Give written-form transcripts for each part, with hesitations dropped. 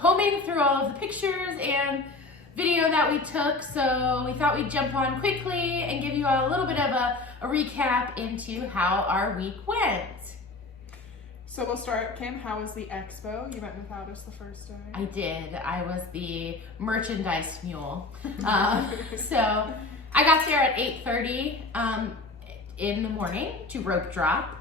combing through all of the pictures and video that we took, so we thought we'd jump on quickly and give you a little bit of a recap into how our week went. So we'll start, Kim, how was the expo? You went without us the first day. I did. I was the merchandise mule. So I got there at 8:30 in the morning to rope drop.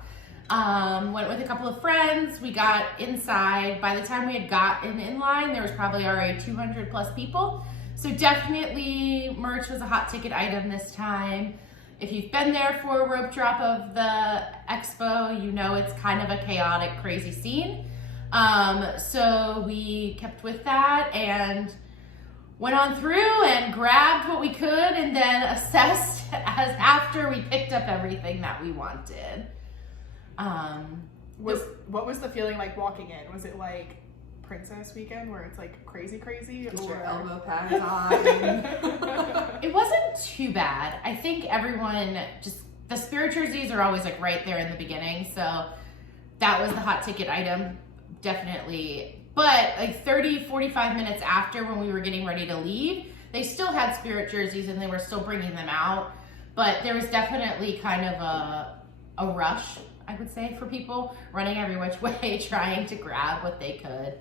Went with a couple of friends. We got inside. By the time we had gotten in line, there was probably already 200 plus people. So definitely merch was a hot ticket item this time. If you've been there for a rope drop of the expo, you know it's kind of a chaotic, crazy scene. So we kept with that and went on through and grabbed what we could and then assessed as after we picked up everything that we wanted. What was the feeling like walking in? Was it like Princess Weekend where it's like crazy? Get or your elbow pads on. It wasn't too bad. I think everyone the spirit jerseys are always like right there in the beginning. So that was the hot ticket item, definitely. But like 30, 45 minutes after when we were getting ready to leave, they still had spirit jerseys and they were still bringing them out. But there was definitely kind of a rush, I would say, for people running every which way, trying to grab what they could.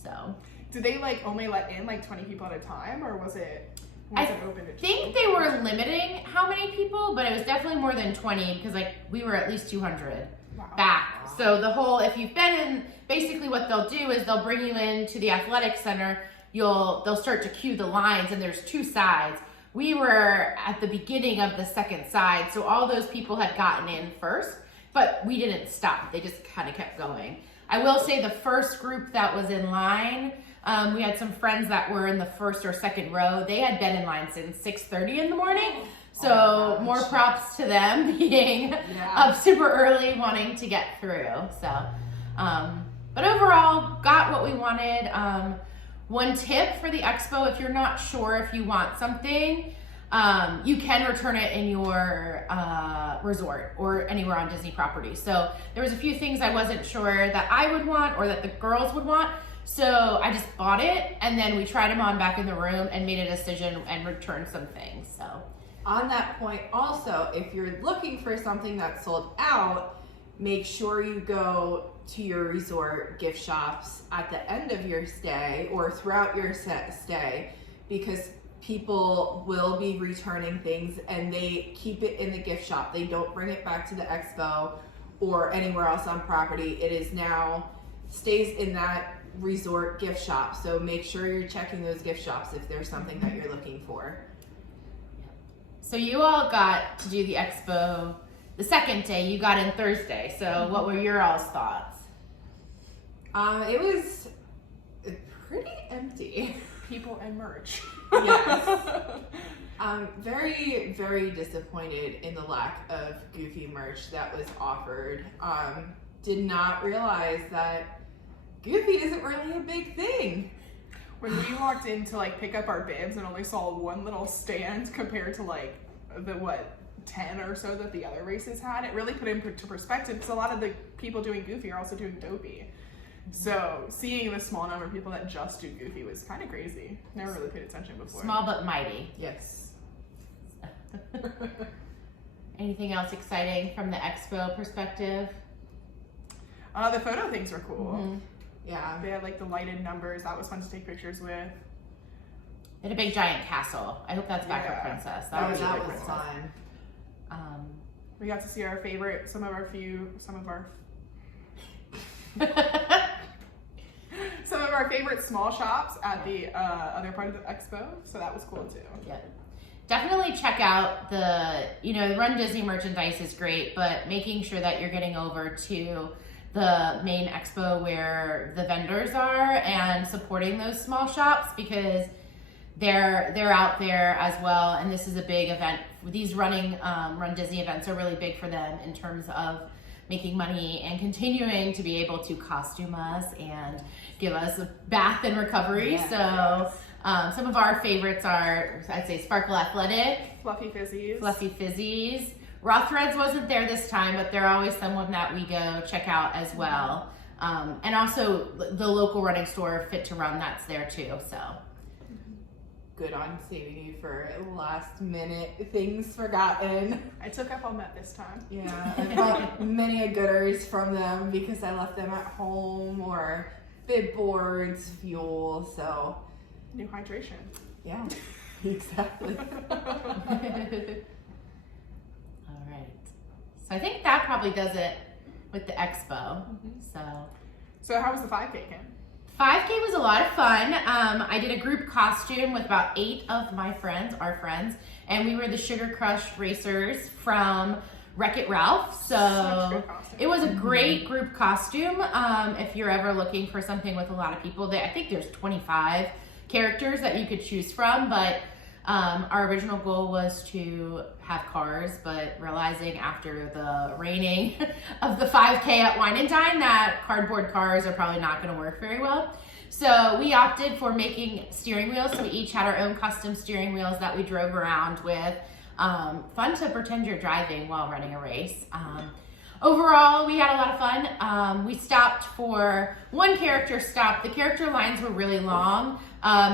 So, did they like only let in like 20 people at a time, or was it open to 20? I think they were limiting how many people, but it was definitely more than 20 because like we were at least 200 back. Wow. So the whole, if you've been in, basically what they'll do is they'll bring you into the athletic center. They'll start to cue the lines, and there's two sides. We were at the beginning of the second side, so all those people had gotten in first. But we didn't stop. They just kind of kept going. I will say the first group that was in line, we had some friends that were in the first or second row. They had been in line since 6:30 in the morning. So more props to them being up super early wanting to get through. So, but overall, got what we wanted. One tip for the expo, if you're not sure if you want something, you can return it in your resort or anywhere on Disney property. So there was a few things I wasn't sure that I would want or that the girls would want. So I just bought it and then we tried them on back in the room and made a decision and returned some things. So on that point also, if you're looking for something that's sold out, make sure you go to your resort gift shops at the end of your stay or throughout your stay, because people will be returning things and they keep it in the gift shop. They don't bring it back to the expo or anywhere else on property. It is now stays in that resort gift shop. So make sure you're checking those gift shops if there's something that you're looking for. So you all got to do the expo the second day. You got in Thursday. So what were your all's thoughts? It was pretty empty. People and merch. Yes. I'm very, very disappointed in the lack of Goofy merch that was offered. Did not realize that Goofy isn't really a big thing. When we walked in to like pick up our bibs and only saw one little stand compared to like the 10 or so that the other races had, it really put into perspective because a lot of the people doing Goofy are also doing Dopey. So seeing the small number of people that just do Goofy was kind of crazy. Never really paid attention before. Small but mighty. Yes. Anything else exciting from the expo perspective? The photo things were cool. Mm-hmm. Yeah, they had like the lighted numbers. That was fun to take pictures with. They had a big giant castle. I hope that's back at Princess. That was fun. We got to see some of our favorite small shops at the other part of the expo, so that was cool too. Yeah. Definitely check out the Run Disney merchandise is great, but making sure that you're getting over to the main expo where the vendors are and supporting those small shops because they're out there as well, and this is a big event. These Run Disney events are really big for them in terms of making money and continuing to be able to costume us and give us a bath and recovery. Yes, so some of our favorites are, I'd say, Sparkle Athletic, Fluffy Fizzies. Raw Threads wasn't there this time, but they're always someone that we go check out as well. And also the local running store Fit to Run, that's there too. So good on saving you for last minute things forgotten. I took up on that this time. Yeah, I bought many a gooders from them because I left them at home, or bib boards, fuel, so. New hydration. Yeah, exactly. All right. So I think that probably does it with the expo. So how was the 5K, Kim? 5K was a lot of fun. I did a group costume with about 8 of my friends, our friends, and we were the Sugar Crush racers from Wreck-It Ralph. So it was a great group costume. If you're ever looking for something with a lot of people, I think there's 25 characters that you could choose from, but our original goal was to have cars, but realizing after the raining of the 5K at Wine and Dine that cardboard cars are probably not going to work very well. So we opted for making steering wheels. So we each had our own custom steering wheels that we drove around with. Fun to pretend you're driving while running a race. Overall, we had a lot of fun. We stopped for one character stop. The character lines were really long.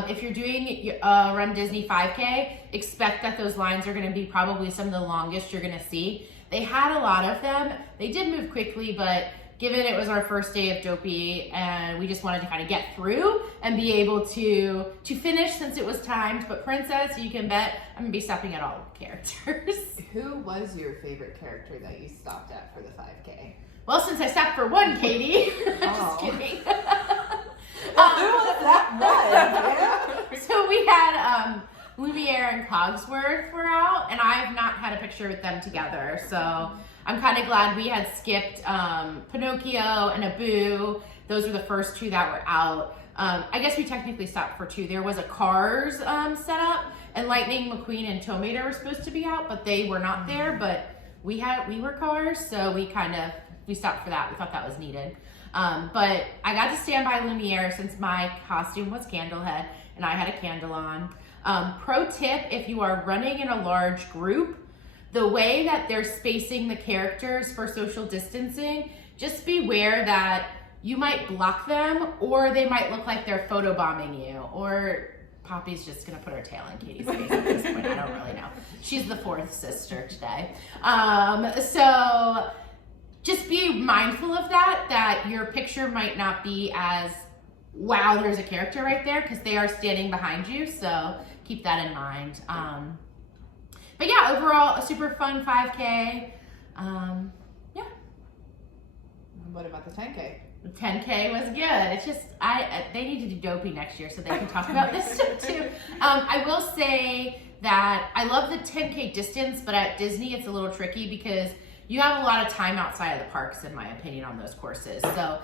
If you're doing a Run Disney 5K, expect that those lines are going to be probably some of the longest you're going to see. They had a lot of them. They did move quickly, but given it was our first day of Dopey and we just wanted to kind of get through and be able to finish since it was timed. But Princess, you can bet I'm going to be stopping at all characters. Who was your favorite character that you stopped at for the 5K? Well, since I stopped for one, Katie. Oh. Just kidding. Who was that one? So we had Lumiere and Cogsworth were out, and I have not had a picture with them together. So I'm kind of glad we had skipped Pinocchio and Abu. Those were the first 2 that were out. I guess we technically stopped for 2. There was a Cars setup, and Lightning McQueen and Tomato were supposed to be out, but they were not there. But we were Cars, so we stopped for that. We thought that was needed. But I got to stand by Lumiere since my costume was Candlehead and I had a candle on. Pro tip, if you are running in a large group, the way that they're spacing the characters for social distancing, just beware that you might block them or they might look like they're photobombing you, or Poppy's just gonna put her tail in Katie's face at this point. I don't really know. She's the 4th sister today. So just be mindful of that your picture might not be as, wow, there's a character right there, because they are standing behind you, so keep that in mind. But yeah, overall, a super fun 5K. Yeah. What about the 10K? The 10K was good. It's just, they need to do Dopey next year so they can talk about this stuff too. I will say that I love the 10K distance, but at Disney it's a little tricky because you have a lot of time outside of the parks, in my opinion, on those courses. So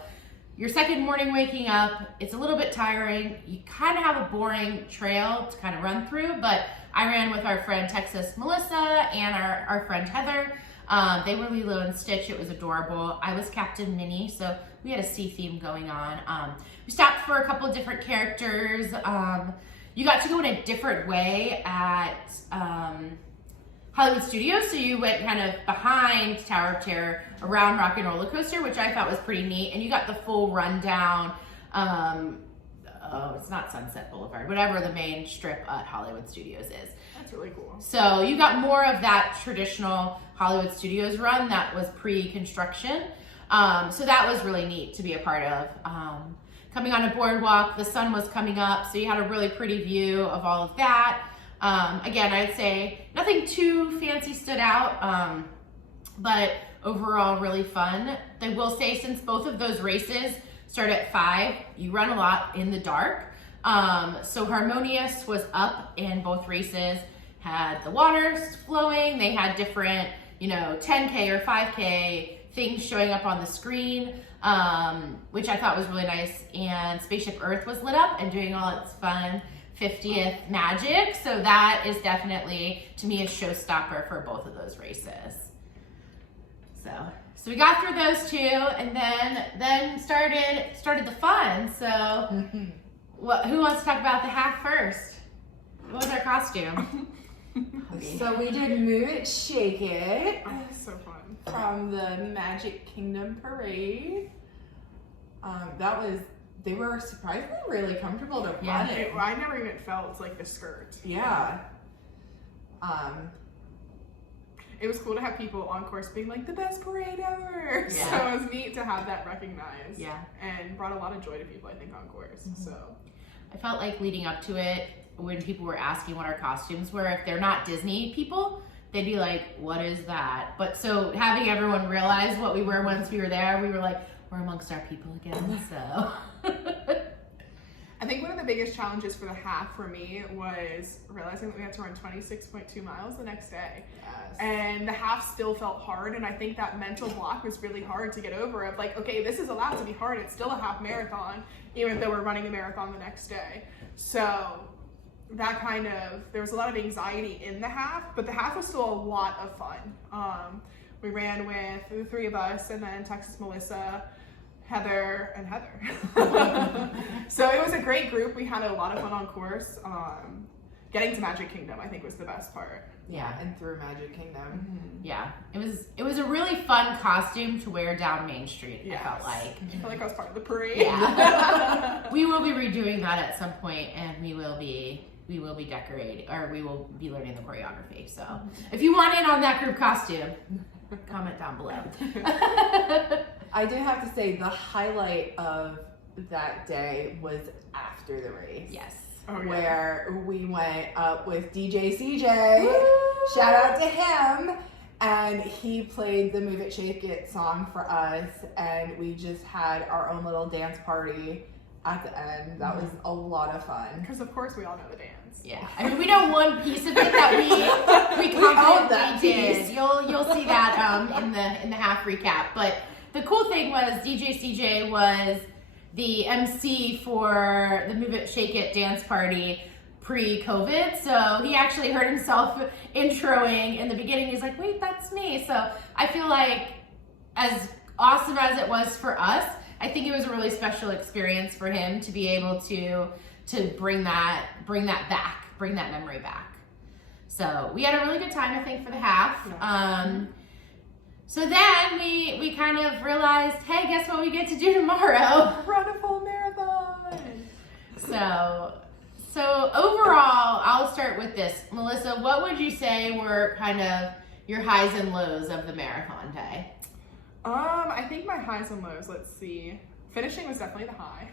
your second morning waking up, it's a little bit tiring. You kind of have a boring trail to kind of run through, but I ran with our friend Texas Melissa and our friend Heather. They were Lilo and Stitch. It was adorable. I was Captain Minnie, so we had a sea theme going on. We stopped for a couple of different characters. You got to go in a different way at Hollywood Studios, so you went kind of behind Tower of Terror around Rock and Roller Coaster, which I thought was pretty neat, and you got the full rundown. It's not Sunset Boulevard, whatever the main strip at Hollywood Studios is. That's really cool. So you got more of that traditional Hollywood Studios run that was pre-construction. So that was really neat to be a part of. Coming on a boardwalk, the sun was coming up, so you had a really pretty view of all of that. Again, I'd say nothing too fancy stood out, but overall really fun. I will say, since both of those races start at 5, you run a lot in the dark. So Harmonious was up in both races, had the water flowing, they had different, 10K or 5K things showing up on the screen, which I thought was really nice. And Spaceship Earth was lit up and doing all its fun 50th magic. So that is definitely, to me, a showstopper for both of those races. So we got through those 2, and then started the fun. So who wants to talk about the hack first? What was our costume? So we did Move It, Shake It. Oh, that's so fun. From the Magic Kingdom Parade. They were surprisingly really comfortable to Yeah. run in. I never even felt like the skirt. Yeah. It was cool to have people on course being like, the best parade ever. Yeah. So it was neat to have that recognized. Yeah. And brought a lot of joy to people, I think, on course. So I felt like leading up to it, when people were asking what our costumes were, if they're not Disney people, they'd be like, what is that? But so having everyone realize what we were once we were there, we were like, we're amongst our people again, so. I think one of the biggest challenges for the half for me was realizing that we had to run 26.2 miles the next day. Yes. And the half still felt hard, and I think that mental block was really hard to get over of like, okay, this is allowed to be hard, it's still a half marathon, even though we're running a marathon the next day. So that kind of, there was a lot of anxiety in the half, but the half was still a lot of fun. We ran with the three of us, and then Texas Melissa, Heather, and Heather. So it was a great group. We had a lot of fun on course. Getting to Magic Kingdom, I think, was the best part. Yeah. And through Magic Kingdom. Yeah, it was a really fun costume to wear down Main Street, Yes. I felt like. I felt like I was part of the parade. Yeah. We will be redoing that at some point, and we will be decorating, or we will be learning the choreography. So if you want in on that group costume, comment down below. I do have to say the highlight of that day was after the race. Yes. Oh, yeah. Where we went up with DJ CJ. Shout out to him. And he played the Move It, Shake It song for us. And we just had our own little dance party at the end. That was a lot of fun. Because of course we all know the dance. Yeah, I mean, we know one piece of it that we confidently did. You'll see that in the half recap. But the cool thing was DJ CJ was the MC for the Move It, Shake It dance party pre-COVID. So he actually heard himself introing in the beginning. He's like, wait, that's me. So I feel like as awesome as it was for us, I think it was a really special experience for him to be able to bring that back, bring that memory back. So we had a really good time, I think, for the half. So then we kind of realized, hey, guess what we get to do tomorrow? Run a full marathon. So overall, I'll start with this. Melissa, what would you say were kind of your highs and lows of the marathon day? I think my highs and lows, let's see. Finishing was definitely the high.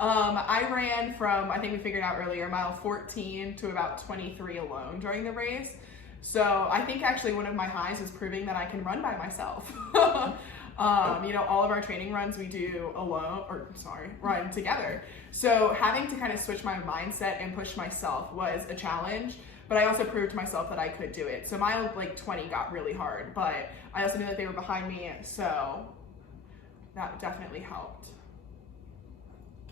I ran from, I think we figured out earlier, mile 14 to about 23 alone during the race. So I think actually one of my highs was proving that I can run by myself. All of our training runs we do run together. So having to kind of switch my mindset and push myself was a challenge, but I also proved to myself that I could do it. So mile 20 got really hard, but I also knew that they were behind me, so that definitely helped.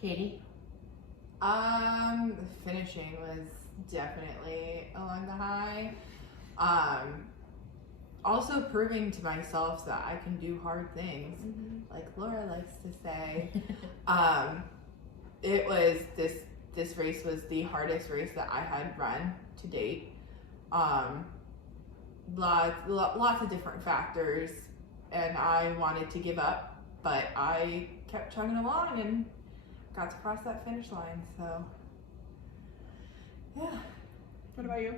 Katie? Finishing was definitely along the high. Also proving to myself that I can do hard things, like Laura likes to say. It was this race was the hardest race that I had run to date. Lots of different factors, and I wanted to give up, but I kept chugging along and got to cross that finish line. So, yeah. What about you?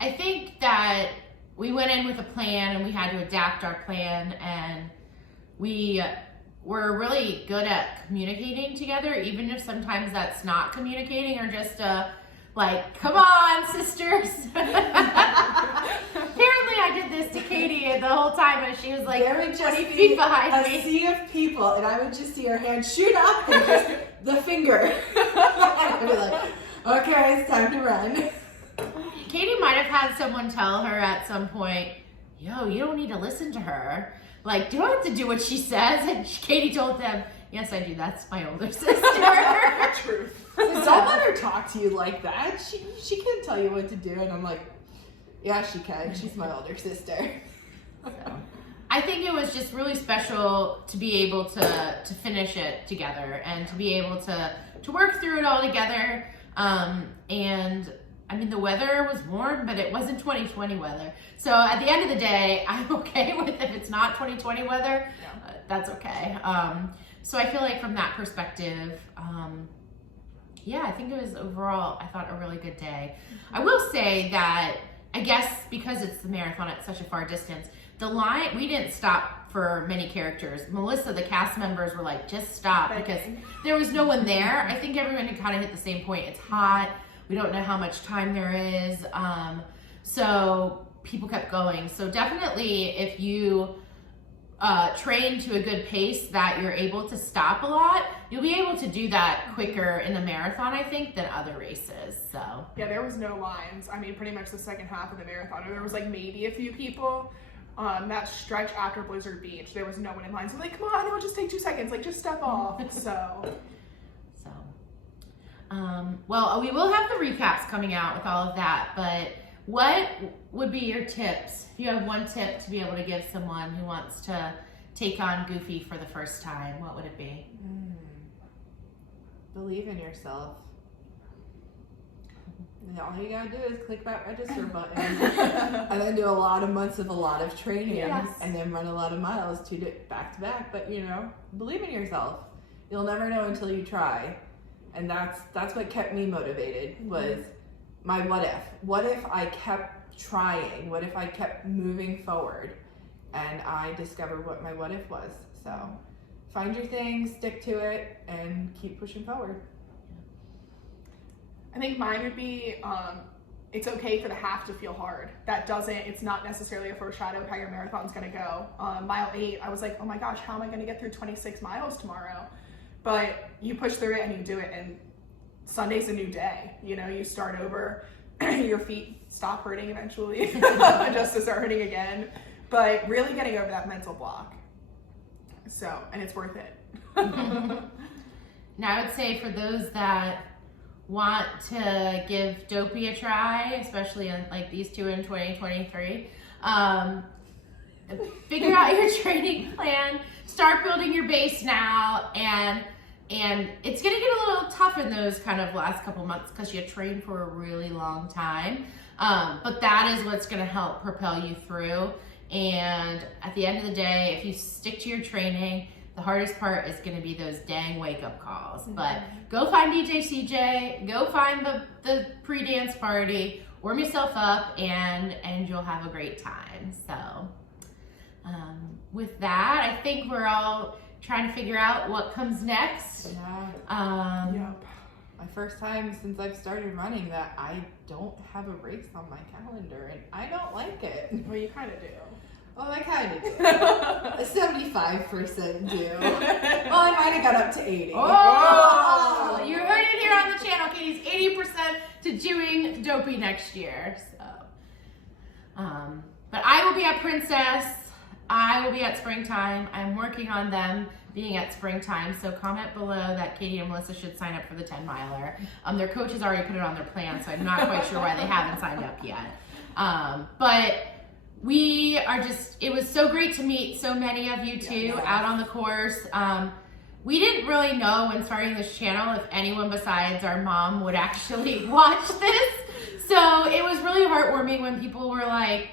I think that we went in with a plan and we had to adapt our plan, and we were really good at communicating together, even if sometimes that's not communicating or just like, come on, sisters. Apparently I did this to Katie the whole time, and she was like 20 feet behind me. A sea of people, and I would just see her hand shoot up and just the finger. I'd be like, okay, it's time to run. Katie might have had someone tell her at some point, yo, you don't need to listen to her. Like, do I have to do what she says? And Katie told them, yes, I do. That's my older sister. Truth. Don't let her talk to you like that. She can tell you what to do. And I'm like, yeah, she can. She's my older sister. So, I think it was just really special to be able to finish it together and to be able to work through it all together. And I mean, the weather was warm, but it wasn't 2020 weather. So at the end of the day, I'm okay with if it's not 2020 weather. Yeah. that's okay. So I feel like from that perspective, yeah, I think it was overall, I thought, a really good day. I will say that, I guess because it's the marathon at such a far distance, the line, we didn't stop for many characters. Melissa, the cast members were like, just stop, because there was no one there. I think everyone had kind of hit the same point. It's hot. We don't know how much time there is. So people kept going. So definitely if you train to a good pace that you're able to stop a lot, you'll be able to do that quicker in the marathon, I think, than other races. So yeah, there was no lines. I mean, pretty much the second half of the marathon, there was like maybe a few people. That stretch after Blizzard Beach, there was no one in line. So like, come on, it'll just take 2 seconds. Like, just step off. Well, we will have the recaps coming out with all of that, but what would be your tips? If you have one tip to be able to give someone who wants to take on Goofy for the first time, what would it be? Believe in yourself. And all you gotta do is click that register button and then do a lot of months of a lot of training and then run a lot of miles to do it back to back. But believe in yourself. You'll never know until you try. And that's what kept me motivated, was my what if. What if I kept trying? What if I kept moving forward? And I discovered what my what if was. So find your thing, stick to it, and keep pushing forward. I think mine would be, it's okay for the half to feel hard. It's not necessarily a foreshadow of how your marathon's gonna go. Mile 8, I was like, oh my gosh, how am I gonna get through 26 miles tomorrow? But you push through it and you do it, and Sunday's a new day. You start over, your feet stop hurting eventually, just to start hurting again. But really getting over that mental block. And it's worth it. Now I would say for those that want to give Dopey a try, especially in like these two in 2023, figure out your training plan, start building your base now, and it's going to get a little tough in those kind of last couple months because you train for a really long time, but that is what's going to help propel you through. And at the end of the day, if you stick to your training, the hardest part is going to be those dang wake-up calls. But go find DJ CJ, go find the pre-dance party, warm yourself up, and you'll have a great time. So with that, I think we're all trying to figure out what comes next. My first time since I've started running that I don't have a race on my calendar, and I don't like it. Well, you kind of do. Well, I kind of do. 75% do. Well, I might have got up to 80. Oh! You heard it here on the channel. Katie's 80% to doing Dopey next year. So, but I will be at Princess. I will be at Springtime. I'm working on them being at Springtime. So comment below that Katie and Melissa should sign up for the 10 miler. Their coach has already put it on their plan, so I'm not quite sure why they haven't signed up yet. But we are it was so great to meet so many of you too out on the course. We didn't really know when starting this channel if anyone besides our mom would actually watch this. So it was really heartwarming when people were like,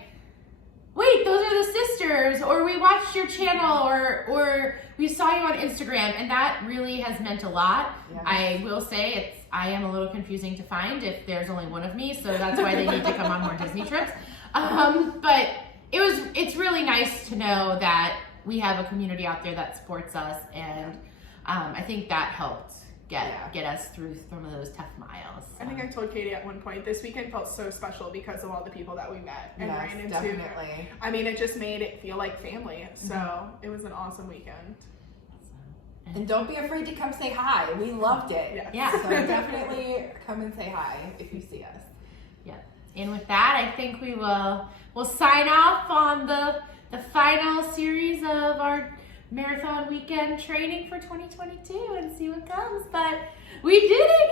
wait, those are the sisters, or we watched your channel, or we saw you on Instagram, and that really has meant a lot. Yes. I will say I am a little confusing to find if there's only one of me, so that's why they need to come on more Disney trips. But it's really nice to know that we have a community out there that supports us, and I think that helped get us through some of those tough miles. So. I think I told Katie at one point, this weekend felt so special because of all the people that we met and ran into. Definitely. I mean, it just made it feel like family. So it was an awesome weekend. And don't be afraid to come say hi. We loved it. Yeah. So definitely come and say hi if you see us. Yeah. And with that, I think we'll sign off on the final series of our Marathon Weekend training for 2022 and see what comes. But we did it,